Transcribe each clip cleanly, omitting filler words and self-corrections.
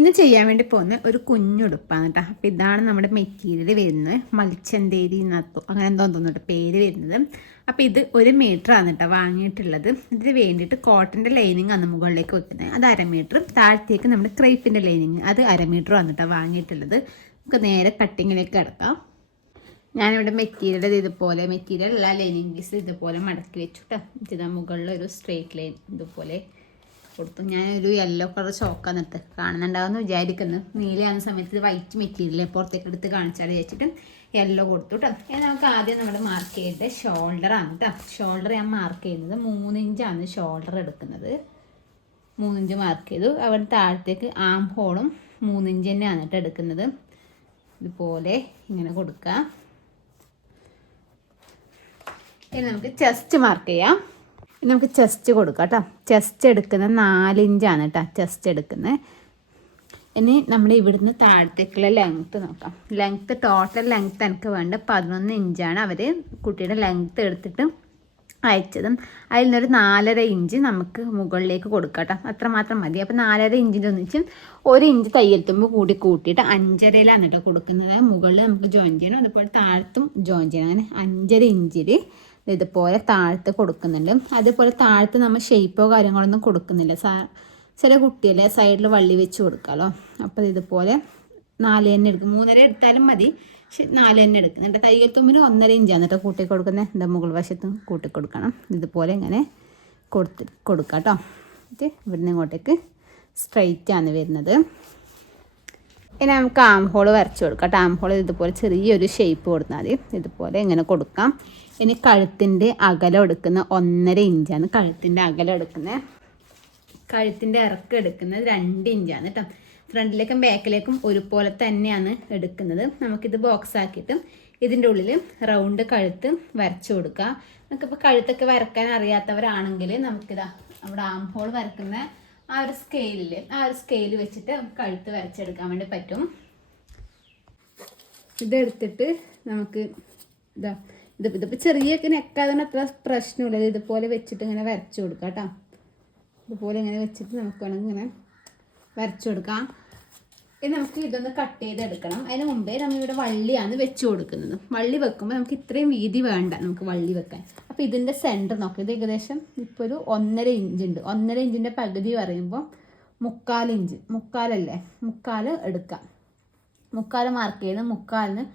ഇന്ന് ചെയ്യാൻ വേണ്ടി പോകുന്ന ഒരു കുഞ്ഞുടുപ്പാണ് കേട്ടോ. അപ്പോൾ ഇതാണ് നമ്മുടെ മെറ്റീരിയൽ വരുന്നത്. മൽച്ചന്തേരി നത്തോ അങ്ങനെ എന്തോ തോന്നുന്നുണ്ട് പേര് വരുന്നത്. അപ്പോൾ ഇത് 1 മീറ്ററാണ് കേട്ടോ വാങ്ങിയിട്ടുള്ളത്. ഇതിന് വേണ്ടിയിട്ട് കോട്ടൻ്റെ ലൈനിങ് ആണ് മുകളിലേക്ക് വെക്കുന്നത്, അത് 1/2 മീറ്റർ. താഴത്തേക്ക് നമ്മുടെ ക്രേപ്പിൻ്റെ ലൈനിങ് അത് 1/2 മീറ്റർ ആണ് കേട്ടോ വാങ്ങിയിട്ടുള്ളത്. നമുക്ക് നേരെ കട്ടിങ്ങിലേക്ക് കിടക്കാം. ഞാനിവിടെ മെറ്റീരിയൽ ഇതുപോലെ എല്ലാ ലൈനിങ് പീസ് ഇതുപോലെ മടക്കി വെച്ചു കേട്ടോ. ഇതാ മുകളിൽ ഒരു സ്ട്രെയിറ്റ് ലൈൻ ഇതുപോലെ കൊടുത്തു. ഞാനൊരു യെല്ലോ കളർ ചോക്കാന്ന് എടുത്ത് കാണുന്നുണ്ടാവുമെന്ന് വിചാരിക്കുന്നു. നീലയാകുന്ന സമയത്ത് ഇത് വൈറ്റ് മെറ്റീരിയൽ പുറത്തേക്ക് എടുത്ത് കാണിച്ചാൽ വെച്ചിട്ട് യെല്ലോ കൊടുത്തു കേട്ടോ. നമുക്ക് ആദ്യം നമ്മുടെ മാർക്ക് ചെയ്യേണ്ടത് ഷോൾഡറാണ് കേട്ടോ. ഷോൾഡർ ഞാൻ മാർക്ക് ചെയ്യുന്നത് 3 ഇഞ്ചാണ് ഷോൾഡർ എടുക്കുന്നത്. 3 ഇഞ്ച് മാർക്ക് ചെയ്തു. അവിടെ താഴത്തേക്ക് ആം ഹോളും 3 ഇഞ്ച് തന്നെയാണ് കേട്ടോ എടുക്കുന്നത്. ഇതുപോലെ ഇങ്ങനെ കൊടുക്കുക. ഇനി നമുക്ക് ചെസ്റ്റ് മാർക്ക് ചെയ്യാം. ഇനി നമുക്ക് ചെസ്റ്റ് കൊടുക്കാം കേട്ടോ. ചെസ്റ്റ് എടുക്കുന്നത് 4 ഇഞ്ചാണ് കേട്ടോ ചെസ്റ്റ് എടുക്കുന്നത്. ഇനി നമ്മൾ ഇവിടുന്ന് താഴത്തേക്കുള്ള ലെങ്ത്ത് നോക്കാം. ടോട്ടൽ ലെങ്ത്ത് എനിക്ക് വേണ്ട 11 ഇഞ്ചാണ് അവർ കുട്ടിയുടെ ലെങ്ത്ത് എടുത്തിട്ട് അയച്ചതും. അതിൽ നിന്നൊരു 4.5 ഇഞ്ച് നമുക്ക് മുകളിലേക്ക് കൊടുക്കാം കേട്ടോ. അത്രമാത്രം മതി. അപ്പോൾ 4.5 ഇഞ്ചിൻ്റെ ഒന്നിച്ചും 1 ഇഞ്ച് തയ്യൽ തുമ്പ് കൂട്ടിയിട്ട് 5.5 കേട്ടോ കൊടുക്കുന്നത്. മുകളിൽ നമുക്ക് ജോയിൻ ചെയ്യണം, അതുപോലെ താഴത്തും ജോയിൻ ചെയ്യണം. അങ്ങനെ 5.5 ഇഞ്ചിൽ ഇതുപോലെ താഴത്ത് കൊടുക്കുന്നുണ്ട്. അതുപോലെ താഴത്ത് നമ്മൾ ഷേപ്പോ കാര്യങ്ങളൊന്നും കൊടുക്കുന്നില്ല. ചില കുട്ടിയല്ലേ സൈഡിൽ വള്ളി വെച്ച് കൊടുക്കാമല്ലോ. അപ്പോൾ ഇതുപോലെ 4 തന്നെ എടുക്കും. 3.5 എടുത്താലും മതി, പക്ഷെ 4 തന്നെ എടുക്കുന്നുണ്ട്. തയ്യൽ തുമ്പിന് 1.5 ഇഞ്ചാണ് കേട്ടോ കൂട്ടി കൊടുക്കുന്നത്. എന്താ മുകൾ വശത്തും കൂട്ടി കൊടുക്കണം. ഇതുപോലെ ഇങ്ങനെ കൊടുക്കാം കേട്ടോ. എന്നിട്ട് ഇവിടുന്ന് ഇങ്ങോട്ടേക്ക് സ്ട്രൈറ്റ് ആണ് വരുന്നത്. ഇനി നമുക്ക് ആം ഹോൾ വരച്ച് കൊടുക്കാം. ആം ഹോൾ ഇതുപോലെ ചെറിയൊരു ഷേപ്പ് കൊടുത്താൽ മതി. ഇതുപോലെ ഇങ്ങനെ കൊടുക്കാം. ഇനി കഴുത്തിൻ്റെ അകലം എടുക്കുന്ന 1.5 ഇഞ്ചാണ് കഴുത്തിൻ്റെ അകലം എടുക്കുന്നത്. കഴുത്തിൻ്റെ ഇറക്കം എടുക്കുന്നത് 2 ഇഞ്ചാണ് കേട്ടോ. ഫ്രണ്ടിലേക്കും ബാക്കിലേക്കും ഒരുപോലെ തന്നെയാണ് എടുക്കുന്നത്. നമുക്കിത് ബോക്സ് ആക്കിയിട്ട് ഇതിൻ്റെ ഉള്ളിൽ റൗണ്ട് കഴുത്ത് വരച്ച് കൊടുക്കുക. നമുക്കിപ്പോൾ കഴുത്തൊക്കെ വരക്കാൻ അറിയാത്തവരാണെങ്കിൽ നമുക്കിതാ അവിടെ ആം ഹോൾ വരക്കുന്ന ആ ഒരു സ്കെയിൽ വെച്ചിട്ട് കഴുത്ത് വരച്ചെടുക്കാൻ വേണ്ടി പറ്റും. ഇതെടുത്തിട്ട് നമുക്ക് ഇതിപ്പോൾ ചെറിയ നെക്കാതെ അത്ര പ്രശ്നമില്ല. ഇതുപോലെ വെച്ചിട്ട് ഇങ്ങനെ വരച്ച് കൊടുക്കാം കേട്ടോ. ഇതുപോലെ ഇങ്ങനെ വെച്ചിട്ട് നമുക്ക് വേണമെങ്കിൽ ഇങ്ങനെ വരച്ചു കൊടുക്കാം. ഇനി നമുക്ക് ഇതൊന്ന് കട്ട് ചെയ്തെടുക്കണം. അതിന് മുമ്പേ നമ്മളിവിടെ വള്ളിയാണ് വെച്ച് കൊടുക്കുന്നത്. വള്ളി വെക്കുമ്പോൾ നമുക്ക് ഇത്രയും വീതി വേണ്ട നമുക്ക് വള്ളി വെക്കാൻ. അപ്പോൾ ഇതിൻ്റെ സെൻറ്റർ നോക്കാം. ഇത് ഏകദേശം ഇപ്പോൾ ഒരു 1.5 ഇഞ്ച് ഉണ്ട്. 1.5 ഇഞ്ചിൻ്റെ പകുതി പറയുമ്പോൾ 3/4 ഇഞ്ച്. 3/4 എടുക്കാം. 3/4 മാർക്ക് ചെയ്ത് 3/4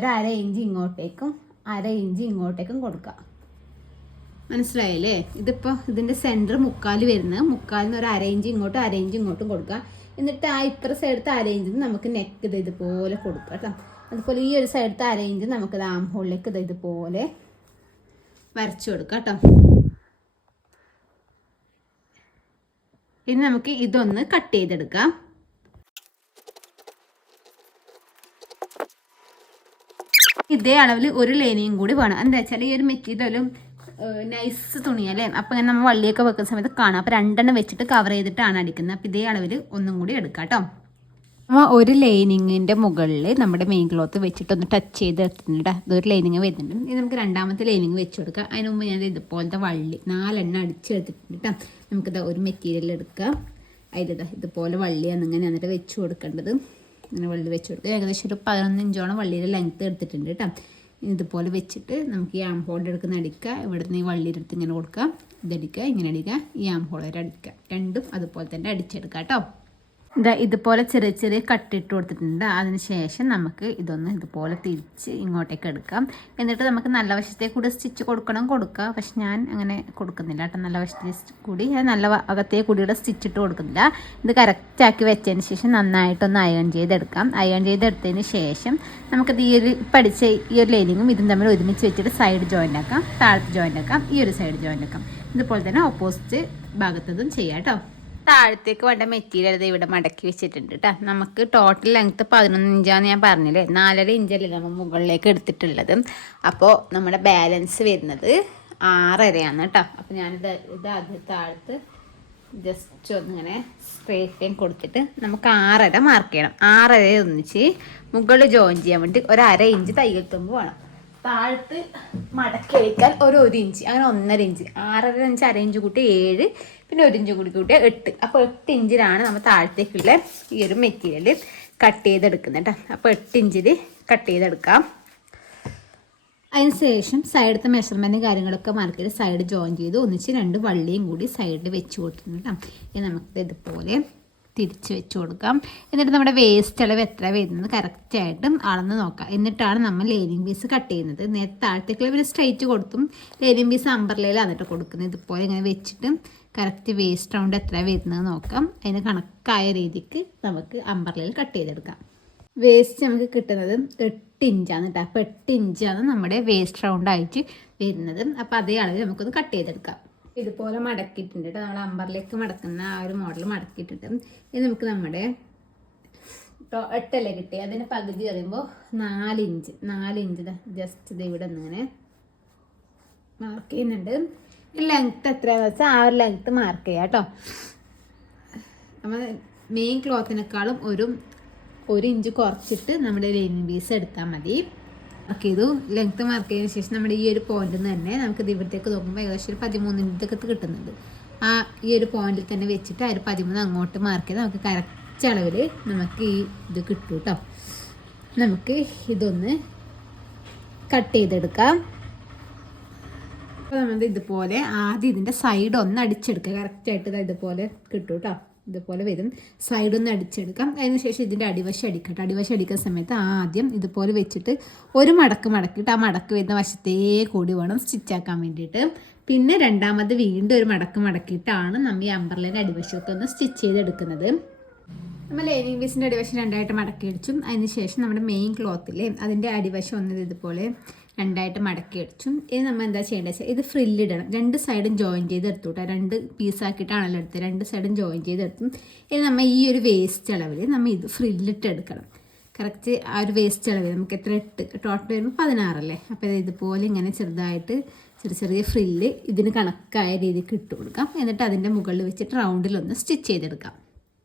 1/2 ഇഞ്ച് ഇങ്ങോട്ടേക്കും 1/2 ഇഞ്ച് ഇങ്ങോട്ടേക്കും കൊടുക്കാം. മനസ്സിലായില്ലേ? ഇതിപ്പോൾ ഇതിൻ്റെ സെൻറ്റർ 3/4 വരുന്നത്. 3/4 1/2 ഇഞ്ച് ഇങ്ങോട്ടും 1/2 ഇഞ്ച് ഇങ്ങോട്ടും കൊടുക്കുക. എന്നിട്ട് ആ ഇപ്പുറ സൈഡത്തെ 1/2 ഇഞ്ച് നമുക്ക് നെക്ക് ഇതുപോലെ കൊടുക്കുക കേട്ടോ. അതുപോലെ ഈ ഒരു സൈഡത്തെ 1/2 ഇഞ്ച് നമുക്ക് ആം ഹോളിലേക്ക് ഇതുപോലെ വരച്ചു കൊടുക്കാം കേട്ടോ. ഇനി നമുക്ക് ഇതൊന്ന് കട്ട് ചെയ്തെടുക്കാം. ഇതേ അളവിൽ ഒരു ലൈനിങ് കൂടി വേണം. എന്താ വെച്ചാൽ ഈ ഒരു മെറ്റീരിയലും നൈസ് തുണിയല്ലേ, അപ്പോൾ ഇങ്ങനെ നമ്മൾ വള്ളിയൊക്കെ വെക്കുന്ന സമയത്ത് കാണാം. അപ്പോൾ 2 വെച്ചിട്ട് കവർ ചെയ്തിട്ടാണ് അടിക്കുന്നത്. അപ്പോൾ ഇതേ അളവിൽ ഒന്നും കൂടി എടുക്കാം കേട്ടോ. നമ്മൾ ഒരു ലൈനിങ്ങിൻ്റെ മുകളിൽ നമ്മുടെ മെയിൻ ക്ലോത്ത് വെച്ചിട്ടൊന്ന് ടച്ച് ചെയ്ത് എടുത്തിട്ടുണ്ട്. അതൊരു ലൈനിങ് വരുന്നുണ്ട്. ഇത് നമുക്ക് 2ാമത്തെ ലൈനിങ് വെച്ച് കൊടുക്കാം. അതിന് മുമ്പ് ഞാൻ ഇതുപോലത്തെ വള്ളി 4 അടിച്ചെടുത്തിട്ടുണ്ട് കേട്ടോ. നമുക്കിത് ഒരു മെറ്റീരിയൽ എടുക്കാം. അതിലിതാ ഇതുപോലെ വള്ളിയാണ് ഇങ്ങനെ എന്നിട്ട് വെച്ച് കൊടുക്കേണ്ടത്. ഇങ്ങനെ വള്ളി വെച്ച് കൊടുക്കുക. ഏകദേശം ഒരു 11 ഇഞ്ചോളം വള്ളിയുടെ ലെങ്ത്ത് എടുത്തിട്ടുണ്ട് കേട്ടോ. ഇതുപോലെ വെച്ചിട്ട് നമുക്ക് ഈ ആം ഹോൾ എടുക്കുന്ന അടിക്കുക. ഇവിടുന്ന് ഈ വള്ളിയുടെ അടുത്ത് ഇങ്ങനെ കൊടുക്കുക. ഇതടിക്കുക, ഇങ്ങനെ അടിക്കുക, ഈ ആം ഹോൾ വരെ അടിക്കുക. രണ്ടും അതുപോലെ തന്നെ അടിച്ചെടുക്കുക കേട്ടോ. ഇതുപോലെ ചെറിയ കട്ടിട്ട് കൊടുത്തിട്ടുണ്ട്. അതിന് ശേഷം നമുക്ക് ഇതൊന്ന് ഇതുപോലെ തിരിച്ച് ഇങ്ങോട്ടേക്ക് എടുക്കാം. എന്നിട്ട് നമുക്ക് നല്ല വശത്തെ കൂടി സ്റ്റിച്ച് കൊടുക്കാം. പക്ഷെ ഞാൻ അങ്ങനെ കൊടുക്കുന്നില്ല കേട്ടോ. നല്ല വശത്തെ കൂടി നല്ല അകത്തെ കൂടിയുടെ സ്റ്റിച്ച് ഇട്ട് കൊടുക്കുന്നില്ല. ഇത് കറക്റ്റാക്കി വെച്ചതിന് ശേഷം നന്നായിട്ടൊന്ന് അയൺ ചെയ്തെടുക്കാം. അയൺ ചെയ്തെടുത്തതിന് ശേഷം നമുക്കത് ഈ ഒരു പഠിച്ച ഈ ഒരു ലൈനിങ്ങും ഇതും തമ്മിൽ ഒരുമിച്ച് വെച്ചിട്ട് സൈഡ് ജോയിൻ്റ് ആക്കാം, താഴത്ത് ജോയിൻ്റ് ആക്കാം, ഈ ഒരു സൈഡ് ജോയിൻ്റ് ആക്കാം. ഇതുപോലെ തന്നെ ഓപ്പോസിറ്റ് ഭാഗത്തതും ചെയ്യാം കേട്ടോ. താഴത്തേക്ക് വേണ്ട മെറ്റീരിയൽ ഇവിടെ മടക്കി വെച്ചിട്ടുണ്ട് കേട്ടോ. നമുക്ക് ടോട്ടൽ ലെങ്ത്ത് 11 ഇഞ്ചാന്ന് ഞാൻ പറഞ്ഞില്ലേ. 4.5 ഇഞ്ചല്ലേ നമ്മൾ മുകളിലേക്ക് എടുത്തിട്ടുള്ളത്. അപ്പോൾ നമ്മുടെ ബാലൻസ് വരുന്നത് 6.5 കേട്ടോ. അപ്പോൾ ഞാനിത് അത് താഴത്ത് ജസ്റ്റ് ഒന്നിങ്ങനെ സ്ട്രേറ്റ് ലൈൻ കൊടുത്തിട്ട് നമുക്ക് 6.5 മാർക്ക് ചെയ്യണം. 6.5 ഒന്നിച്ച് മുകളിൽ ജോയിൻ ചെയ്യാൻ വേണ്ടി 1/2 ഇഞ്ച് തയ്യൽ തുമ്പ് വേണം. താഴത്ത് മടക്കി വയ്ക്കാൻ 1 ഇഞ്ച്, അങ്ങനെ 1.5 ഇഞ്ച്. 6.5 ഇഞ്ച് 1/2 ഇഞ്ച് കൂട്ടി 7, പിന്നെ 1 ഇഞ്ച് കൂടി കൂട്ടിയ 8. അപ്പോൾ 8 ഇഞ്ചിലാണ് നമ്മൾ താഴത്തേക്കുള്ള ഈ ഒരു മെറ്റീരിയൽ കട്ട് ചെയ്തെടുക്കുന്നത് കേട്ടോ. അപ്പോൾ 8 ഇഞ്ചിൽ കട്ട് ചെയ്തെടുക്കാം. അതിനുശേഷം സൈഡത്തെ മെഷർമെൻറ്റ് കാര്യങ്ങളൊക്കെ മാർക്ക് ചെയ്ത് സൈഡ് ജോയിൻ ചെയ്ത് ഒന്നിച്ച് 2 വള്ളിയും കൂടി സൈഡിൽ വെച്ച് കൊടുക്കുന്നുണ്ട്. ഇനി നമുക്ക് ഇതുപോലെ തിരിച്ച് വെച്ച് കൊടുക്കാം. എന്നിട്ട് നമ്മുടെ വേസ്റ്റ് അളവ് എത്ര വരുന്നത് കറക്റ്റായിട്ടും അളന്ന് നോക്കാം. എന്നിട്ടാണ് നമ്മൾ ലൈനിങ് പീസ് കട്ട് ചെയ്യുന്നത്. നേരത്തെ താഴത്തേക്കുള്ള ഒരു സ്ട്രൈറ്റ് കൊടുത്തും ലൈനിങ് പീസ് അമ്പർലയിലാണ് കേട്ടോ കൊടുക്കുന്നത്. ഇതുപോലെ ഇങ്ങനെ വെച്ചിട്ട് കറക്റ്റ് വേസ്റ്റ് റൗണ്ട് എത്ര വരുന്നത് നോക്കാം. അതിന് കണക്കായ രീതിക്ക് നമുക്ക് അമ്പർലയിൽ കട്ട് ചെയ്തെടുക്കാം. വേസ്റ്റ് നമുക്ക് കിട്ടുന്നത് 8 ഇഞ്ചാണ് കേട്ടോ. അപ്പോൾ 8 ഇഞ്ചാണ് നമ്മുടെ വേസ്റ്റ് റൗണ്ട് ആയിട്ട് വരുന്നത്. അപ്പോൾ അതേ അളവിൽ നമുക്കൊന്ന് കട്ട് ചെയ്തെടുക്കാം. ഇതുപോലെ മടക്കിയിട്ടുണ്ട് കേട്ടോ. നമ്മൾ അമ്പറിലേക്ക് മടക്കുന്ന ആ ഒരു മോഡൽ മടക്കിയിട്ടുണ്ട്. ഇനി നമുക്ക് നമ്മുടെ 8 കിട്ടി അതിന് പകുതി പറയുമ്പോൾ 4 ഇഞ്ച് ജസ്റ്റ് ഇത് ഇവിടെ ഒന്നിങ്ങനെ മാർക്ക് ചെയ്യുന്നുണ്ട്. ലെങ്ത്ത് എത്രയാണെന്ന് വെച്ചാൽ ആ ഒരു ലെങ്ത്ത് മാർക്ക് ചെയ്യാം കേട്ടോ. നമ്മൾ മെയിൻ ക്ലോത്തിനേക്കാളും 1 ഇഞ്ച് കുറച്ചിട്ട് നമ്മുടെ ലൈനിങ് പീസ് എടുത്താൽ മതി. മാർക്ക് ചെയ്തു. ലെങ്ത്ത് മാർക്ക് ചെയ്തതിന് ശേഷം നമ്മുടെ ഈ ഒരു പോയിന്റിൽ നിന്ന് തന്നെ നമുക്ക് ഇവിടത്തേക്ക് നോക്കുമ്പോൾ ഏകദേശം ഒരു 13 ഇഞ്ചൊക്കെ കിട്ടുന്നുണ്ട്. ഈ ഒരു പോയിന്റിൽ തന്നെ വെച്ചിട്ട് ആ ഒരു 13 അങ്ങോട്ട് മാർക്ക് ചെയ്ത് നമുക്ക് കറക്റ്റ് അളവിൽ നമുക്ക് ഈ ഇത് കിട്ടും കേട്ടോ. നമുക്ക് ഇതൊന്ന് കട്ട് ചെയ്തെടുക്കാം. അപ്പോൾ നമ്മൾ ഇതുപോലെ ആദ്യം ഇതിൻ്റെ സൈഡ് ഒന്ന് അടിച്ചെടുക്കുക. കറക്റ്റായിട്ട് ഇതുപോലെ കിട്ടും കേട്ടോ. ഇതുപോലെ വരും. സൈഡൊന്ന് അടിച്ചെടുക്കാം. അതിനുശേഷം ഇതിൻ്റെ അടിവശം അടിക്കട്ടെ. അടിവശം അടിക്കുന്ന സമയത്ത് ആദ്യം ഇതുപോലെ വെച്ചിട്ട് ഒരു മടക്കിയിട്ട് ആ മടക്ക് വരുന്ന വശത്തേ കൂടി വേണം സ്റ്റിച്ചാക്കാൻ വേണ്ടിയിട്ട്. പിന്നെ രണ്ടാമത് വീണ്ടും ഒരു മടക്കിയിട്ടാണ് നമ്മൾ ഈ അമ്പർലൈൻ്റെ അടിവശമൊക്കെ ഒന്ന് സ്റ്റിച്ച് ചെയ്തെടുക്കുന്നത്. നമ്മൾ ലൈനിങ് പീസിൻ്റെ അടിവശം 2ആയിട്ട് മടക്കി അടിച്ചും. അതിന് ശേഷം നമ്മുടെ മെയിൻ ക്ലോത്തില്ലേ അതിൻ്റെ അടിവശം ഒന്നത് ഇതുപോലെ 2ആയിട്ട് മടക്കി അടിച്ചും. ഇനി നമ്മൾ എന്താ ചെയ്യേണ്ടത് വെച്ചാൽ ഇത് ഫ്രില്ലിടണം. 2 സൈഡും ജോയിൻ ചെയ്തെടുത്തു കേട്ടോ. 2 പീസാക്കിയിട്ടാണല്ലോ എടുത്തത്. 2 സൈഡും ജോയിൻ ചെയ്തെടുത്തും. ഇനി നമ്മൾ ഈ ഒരു വേസ്റ്റ് അളവിൽ നമ്മൾ ഇത് ഫ്രില്ലിട്ട് എടുക്കണം. കറക്റ്റ് ആ ഒരു വേസ്റ്റ് അളവിൽ നമുക്ക് എത്ര 8 ടോട്ടൽ വരുമ്പോൾ 16 അല്ലേ. അപ്പോൾ ഇതുപോലെ ഇങ്ങനെ ചെറുതായിട്ട് ചെറിയ ഫ്രില്ല് ഇതിന് കണക്കായ രീതിക്ക് ഇട്ട് കൊടുക്കാം. എന്നിട്ട് അതിൻ്റെ മുകളിൽ വെച്ചിട്ട് റൗണ്ടിലൊന്ന് സ്റ്റിച്ച് ചെയ്തെടുക്കാം.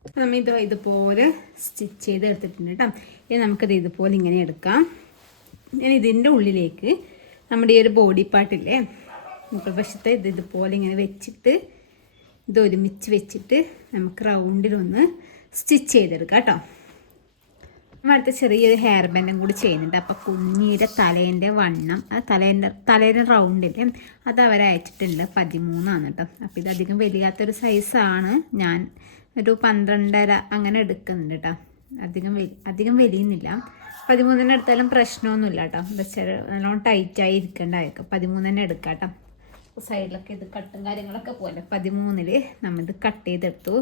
അപ്പോൾ നമ്മൾ ഇതുപോലെ സ്റ്റിച്ച് ചെയ്ത് എടുത്തിട്ടുണ്ട് കേട്ടോ. ഇനി നമുക്കത് ഇതുപോലെ ഇങ്ങനെ എടുക്കാം. ഞാൻ ഇതിൻ്റെ ഉള്ളിലേക്ക് നമ്മുടെ ഈ ഒരു ബോഡി പാർട്ടില്ലേ മുകൾ വശത്തെ ഇതുപോലെ ഇങ്ങനെ വെച്ചിട്ട് ഇത് ഒരുമിച്ച് വെച്ചിട്ട് നമുക്ക് റൗണ്ടിലൊന്ന് സ്റ്റിച്ച് ചെയ്തെടുക്കാം കേട്ടോ. നമ്മൾ അടുത്ത ചെറിയൊരു ഹെയർ ബാൻഡും കൂടി ചെയ്യുന്നുണ്ട്. അപ്പോൾ കുഞ്ഞിയുടെ തലേൻ്റെ വണ്ണം തലേൻ്റെ റൗണ്ടില്ലേ അത് അവർ അയച്ചിട്ടുണ്ട് 13 കേട്ടോ. അപ്പോൾ ഇതധികം വലിയാത്തൊരു സൈസാണ്. ഞാൻ ഒരു 12.5 അങ്ങനെ എടുക്കുന്നുണ്ട് കേട്ടോ. അധികം വലിയുന്നില്ല. 13 എടുത്താലും പ്രശ്നമൊന്നുമില്ല കേട്ടോ. എന്താ വെച്ചാൽ നല്ലോണം ടൈറ്റായി ഇരിക്കേണ്ടതായിരിക്കും. 13 എടുക്കാം കേട്ടോ. സൈഡിലൊക്കെ ഇത് കട്ടും കാര്യങ്ങളൊക്കെ പോലെ 13 നമ്മളിത് കട്ട് ചെയ്തെടുത്തു.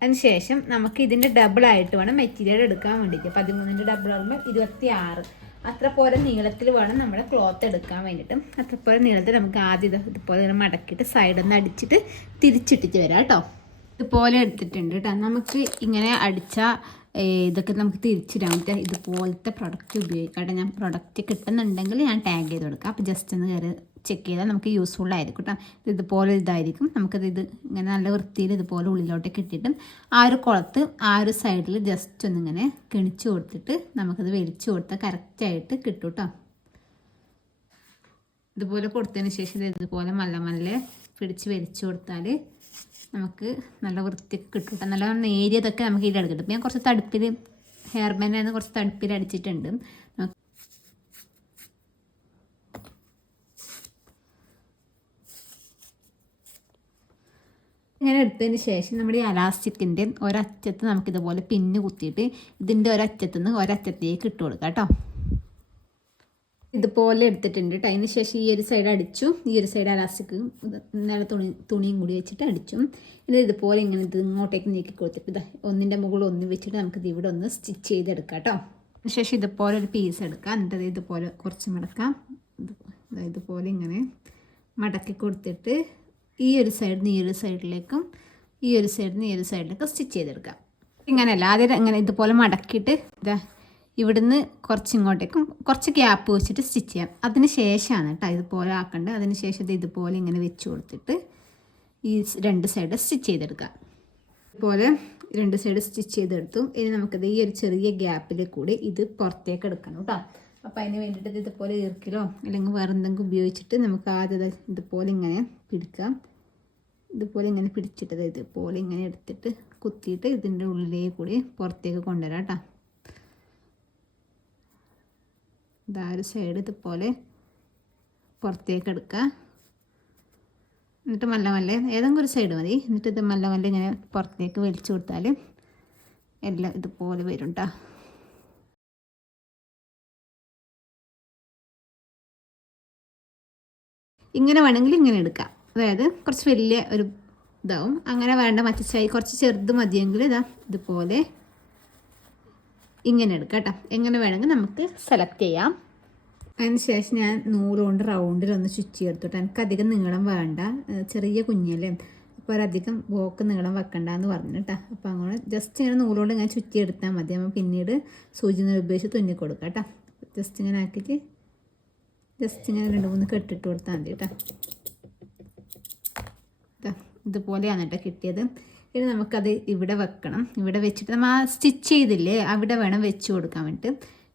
അതിനുശേഷം നമുക്ക് ഇതിൻ്റെ ഡബിളായിട്ട് വേണം മെറ്റീരിയൽ എടുക്കാൻ വേണ്ടിയിട്ട്. 13 ഡബിൾ ആകുമ്പോൾ 26. അത്ര പോലെ നീളത്തിൽ വേണം നമ്മുടെ ക്ലോത്ത് എടുക്കാൻ വേണ്ടിയിട്ട്. അത്ര പോലെ നീളത്തിൽ നമുക്ക് ആദ്യം ഇതുപോലെ ഇങ്ങനെ മടക്കിയിട്ട് സൈഡൊന്ന് അടിച്ചിട്ട് തിരിച്ചിട്ടിട്ട് വരാം കേട്ടോ. ഇതുപോലെ എടുത്തിട്ടുണ്ട് കേട്ടോ. നമുക്ക് ഇങ്ങനെ അടിച്ച ഇതൊക്കെ നമുക്ക് തിരിച്ചിടാൻ പറ്റുക. ഇതുപോലത്തെ പ്രൊഡക്റ്റ് ഉപയോഗിക്കാട്ടെ. ഞാൻ പ്രൊഡക്റ്റ് കിട്ടുന്നുണ്ടെങ്കിൽ ഞാൻ ടാഗ് ചെയ്ത് കൊടുക്കാം. അപ്പോൾ ജസ്റ്റ് ഒന്ന് കയറി ചെക്ക് ചെയ്താൽ നമുക്ക് യൂസ്ഫുൾ ആയിരിക്കും കേട്ടോ. ഇതുപോലെ ഇതായിരിക്കും. നമുക്കത് ഇങ്ങനെ നല്ല വൃത്തിയിൽ ഇതുപോലെ ഉള്ളിലോട്ടേക്ക് ഇട്ടിട്ട് ആ ഒരു കുളത്ത് ആ ഒരു സൈഡിൽ ജസ്റ്റ് ഒന്നിങ്ങനെ കിണിച്ച് കൊടുത്തിട്ട് നമുക്കത് വലിച്ചു കൊടുത്താൽ കറക്റ്റായിട്ട് കിട്ടും കേട്ടോ. ഇതുപോലെ കൊടുത്തതിന് ശേഷം ഇതുപോലെ മെല്ലെ പിടിച്ച് വലിച്ചു കൊടുത്താൽ നമുക്ക് നല്ല വൃത്തിയൊക്കെ കിട്ടും കേട്ടോ. നല്ല നേരിയതൊക്കെ നമുക്ക് ഇതിൽ എടുക്കട്ടെ. ഞാൻ കുറച്ച് തടുപ്പിൽ ഹെയർ ബാൻഡായിരുന്നു കുറച്ച് തടുപ്പിൽ അടിച്ചിട്ടുണ്ട്. ഇങ്ങനെ എടുത്തതിന് ശേഷം നമ്മുടെ ഈ അലാസ്റ്റിക്കിൻ്റെ ഒരറ്റത്ത് നമുക്കിതുപോലെ പിന്ന് കുത്തിയിട്ട് ഇതിൻ്റെ ഒരറ്റത്ത് നിന്ന് ഒരറ്റത്തേക്ക് ഇട്ട് കൊടുക്കാം കേട്ടോ. ഇതുപോലെ എടുത്തിട്ടുണ്ട് കേട്ടോ. അതിന് ശേഷം ഈ ഒരു സൈഡ് അടിച്ചു. ഈ ഒരു സൈഡ് അലാസ്റ്റിക് നല്ല തുണിയും കൂടി വെച്ചിട്ട് അടിച്ചു. ഇതുപോലെ ഇങ്ങനെ ഇത് ഇങ്ങോട്ടേക്ക് നീക്കി കൊടുത്തിട്ട് ഒന്നിൻ്റെ മുകളിൽ ഒന്ന് വെച്ചിട്ട് നമുക്കിത് ഇവിടെ ഒന്ന് സ്റ്റിച്ച് ചെയ്തെടുക്കാം കേട്ടോ. അതിനുശേഷം ഇതുപോലെ ഒരു പീസ് എടുക്കാം. എന്നിട്ട് ഇതുപോലെ കുറച്ച് മടക്കാം. ഇതുപോലെ ഇങ്ങനെ മടക്കി കൊടുത്തിട്ട് ഈ ഒരു സൈഡിൽ നിന്ന് ഈ ഒരു സൈഡിലേക്കും ഈ ഒരു സൈഡിൽ നിന്ന് ഈ ഒരു സൈഡിലേക്കും സ്റ്റിച്ച് ചെയ്തെടുക്കാം. ഇങ്ങനെയല്ല ആദ്യം ഇങ്ങനെ ഇതുപോലെ മടക്കിയിട്ട് ഇവിടുന്ന് കുറച്ചിങ്ങോട്ടേക്കും കുറച്ച് ഗ്യാപ്പ് വെച്ചിട്ട് സ്റ്റിച്ച് ചെയ്യാം. അതിന് ശേഷമാണ് കേട്ടോ ഇതുപോലെ ആക്കേണ്ടത്. അതിന് ശേഷം ഇതുപോലെ ഇങ്ങനെ വെച്ച് കൊടുത്തിട്ട് ഈ 2 സൈഡ് സ്റ്റിച്ച് ചെയ്തെടുക്കാം. ഇതുപോലെ 2 സൈഡ് സ്റ്റിച്ച് ചെയ്തെടുത്തു. ഇനി നമുക്കത് ഈ ഒരു ചെറിയ ഗ്യാപ്പിൽ കൂടി ഇത് പുറത്തേക്ക് എടുക്കണം കേട്ടോ. അപ്പോൾ അതിന് വേണ്ടിയിട്ട് ഇതുപോലെ ഈർക്കിലോ അല്ലെങ്കിൽ വേറെ എന്തെങ്കിലും ഉപയോഗിച്ചിട്ട് നമുക്ക് ആദ്യം ഇതുപോലെ ഇങ്ങനെ പിടിക്കാം. ഇതുപോലെ ഇങ്ങനെ പിടിച്ചിട്ട് ഇതുപോലെ ഇങ്ങനെ എടുത്തിട്ട് കുത്തിയിട്ട് ഇതിൻ്റെ ഉള്ളിലേക്ക് കൂടി പുറത്തേക്ക് കൊണ്ടുവരാം കേട്ടോ. ഇതാ ഒരു സൈഡ് ഇതുപോലെ പുറത്തേക്ക് എടുക്കുക. എന്നിട്ട് മെല്ലെ മെല്ലെ ഏതെങ്കിലും ഒരു സൈഡ് മതി. എന്നിട്ട് ഇത് മെല്ലെ മെല്ലെ ഇങ്ങനെ പുറത്തേക്ക് വലിച്ചു കൊടുത്താൽ എല്ലാം ഇതുപോലെ വരും കേട്ടോ. ഇങ്ങനെ വേണമെങ്കിൽ ഇങ്ങനെ എടുക്കാം. അതായത് കുറച്ച് വലിയ ഒരു ഇതാവും. അങ്ങനെ വേണ്ട മറ്റേ കുറച്ച് ചെറുത് മതിയെങ്കിൽ ഇതുപോലെ ഇങ്ങനെ എടുക്കാം കേട്ടോ. എങ്ങനെ വേണമെങ്കിൽ നമുക്ക് സെലക്ട് ചെയ്യാം. അതിന് ശേഷം ഞാൻ നൂലുകൊണ്ട് റൗണ്ടിലൊന്ന് ചുറ്റി എടുത്തിട്ട് എനിക്ക് അധികം നീളം വേണ്ട, ചെറിയ കുഞ്ഞല്ലേ, അപ്പോൾ ഒരധികം ബോക്ക് നീളം വെക്കണ്ടെന്ന് പറഞ്ഞു കേട്ടോ. അപ്പോൾ അങ്ങനെ ജസ്റ്റ് ഇങ്ങനെ നൂലുകൊണ്ട് ഇങ്ങനെ ചുറ്റി എടുത്താൽ മതി. നമ്മൾ പിന്നീട് സൂചി നൂല് ഉപയോഗിച്ച് തുന്നി കൊടുക്കാം കേട്ടോ. ജസ്റ്റ് ഇങ്ങനെ ആക്കിയിട്ട് ജസ്റ്റ് ഇങ്ങനെ 2-3 കെട്ടിട്ട് കൊടുത്താൽ മതി കേട്ടോ. ഇതുപോലെയാണ് കേട്ടോ കിട്ടിയത്. ഇനി നമുക്കത് ഇവിടെ വെക്കണം. ഇവിടെ വെച്ചിട്ട് നമ്മൾ ആ സ്റ്റിച്ച് ചെയ്തില്ലേ അവിടെ വേണം വെച്ച് കൊടുക്കാൻ വേണ്ടിയിട്ട്.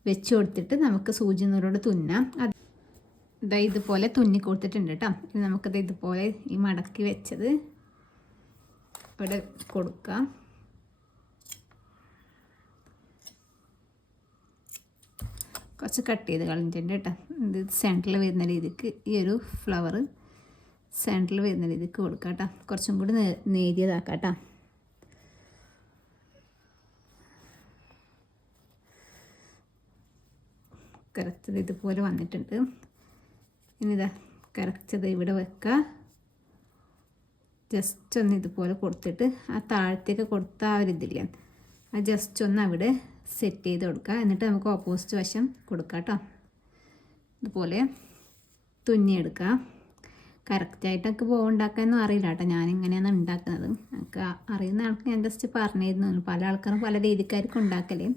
വെച്ച് കൊടുത്തിട്ട് നമുക്ക് സൂചി നൂലോട് തുന്നാം. അത് ഇതുപോലെ തുന്നി കൊടുത്തിട്ടുണ്ട് കേട്ടോ. ഇനി നമുക്കത് ഇതുപോലെ ഈ മടക്കി വെച്ചത് ഇവിടെ കൊടുക്കാം. കുറച്ച് കട്ട് ചെയ്ത് കളഞ്ഞിട്ടുണ്ട് കേട്ടോ. ഇത് സെൻറ്ററിൽ വരുന്ന രീതിക്ക് ഈ ഒരു ഫ്ലവർ സെൻറ്ററിൽ വരുന്ന രീതിക്ക് കൊടുക്കാം കേട്ടോ. കുറച്ചും കൂടി നേരിയതാക്കാം കേട്ടോ. കറക്റ്റത് ഇതുപോലെ വന്നിട്ടുണ്ട്. ഇനി ഇതാ കറക്റ്റത് ഇവിടെ വെക്കുക. ജസ്റ്റ് ഒന്ന് ഇതുപോലെ കൊടുത്തിട്ട് ആ താഴത്തേക്ക് കൊടുത്ത ആ ഒരു ഇതില്ല, ആ ജസ്റ്റ് ഒന്ന് അവിടെ സെറ്റ് ചെയ്ത് കൊടുക്കുക. എന്നിട്ട് നമുക്ക് ഓപ്പോസിറ്റ് വശം കൊടുക്കാം കേട്ടോ. ഇതുപോലെ തുന്നിയെടുക്കുക. കറക്റ്റായിട്ടൊക്കെ ഉണ്ടാക്കാനൊന്നും അറിയില്ല കേട്ടോ. ഞാനിങ്ങനെയാണ് ഉണ്ടാക്കുന്നത്. എനിക്ക് അറിയുന്ന ആൾക്ക് ഞാൻ ജസ്റ്റ് പറഞ്ഞിരുന്നു. പല ആൾക്കാരും പല രീതിക്കാർക്കും ഉണ്ടാക്കലേ.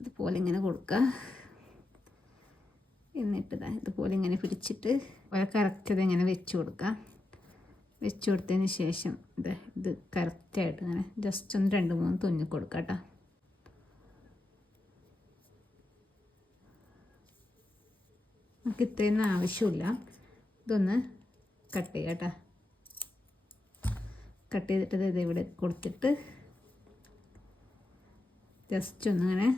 ഇതുപോലെ ഇങ്ങനെ കൊടുക്കുക. എന്നിട്ട് ഇതുപോലെ ഇങ്ങനെ പിടിച്ചിട്ട് കറക്റ്റ് ഇങ്ങനെ വെച്ച് കൊടുക്കുക. വെച്ച് കൊടുത്തതിന് ശേഷം ഇത് കറക്റ്റായിട്ട് ഇങ്ങനെ ജസ്റ്റ് ഒന്ന് 2-3 തുന്നി കൊടുക്കുക കേട്ടോ. നമുക്ക് ഇത്രയൊന്നും ആവശ്യമില്ല. ഇതൊന്ന് കട്ട് ചെയ്യാം കേട്ടോ. കട്ട് ചെയ്തിട്ട് ഇത് ഇവിടെ കൊടുത്തിട്ട് ജസ്റ്റ് ഒന്നിങ്ങനെ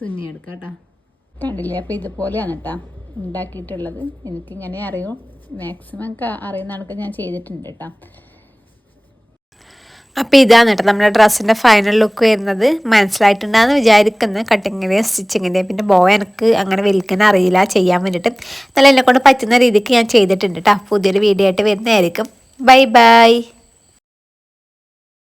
തുന്നിയെടുക്കാം കേട്ടോ. കണ്ടില്ലേ? അപ്പോൾ ഇതുപോലെയാണ് കേട്ടോ ഉണ്ടാക്കിയിട്ടുള്ളത്. എനിക്കിങ്ങനെ അറിയും. മാക്സിമം അറിയുന്ന ആൾക്ക് ഞാൻ ചെയ്തിട്ടുണ്ട് കേട്ടോ. അപ്പോൾ ഇതാണ് കേട്ടോ നമ്മുടെ ഡ്രസ്സിൻ്റെ ഫൈനൽ ലുക്ക് വരുന്നത്. മനസ്സിലായിട്ടുണ്ടാകുന്ന വിചാരിക്കുന്നത് കട്ടിങ്ങിൻ്റെയും സ്റ്റിച്ചിങ്ങിൻ്റെയും. പിന്നെ ബോയ് എനിക്ക് അങ്ങനെ വലിക്കാൻ അറിയില്ല ചെയ്യാൻ വേണ്ടിയിട്ട്. എന്നാലും എന്നെക്കൊണ്ട് പറ്റുന്ന രീതിക്ക് ഞാൻ ചെയ്തിട്ടുണ്ട് കേട്ടോ. പുതിയൊരു വീഡിയോ ആയിട്ട് വരുന്നതായിരിക്കും. Bye bye.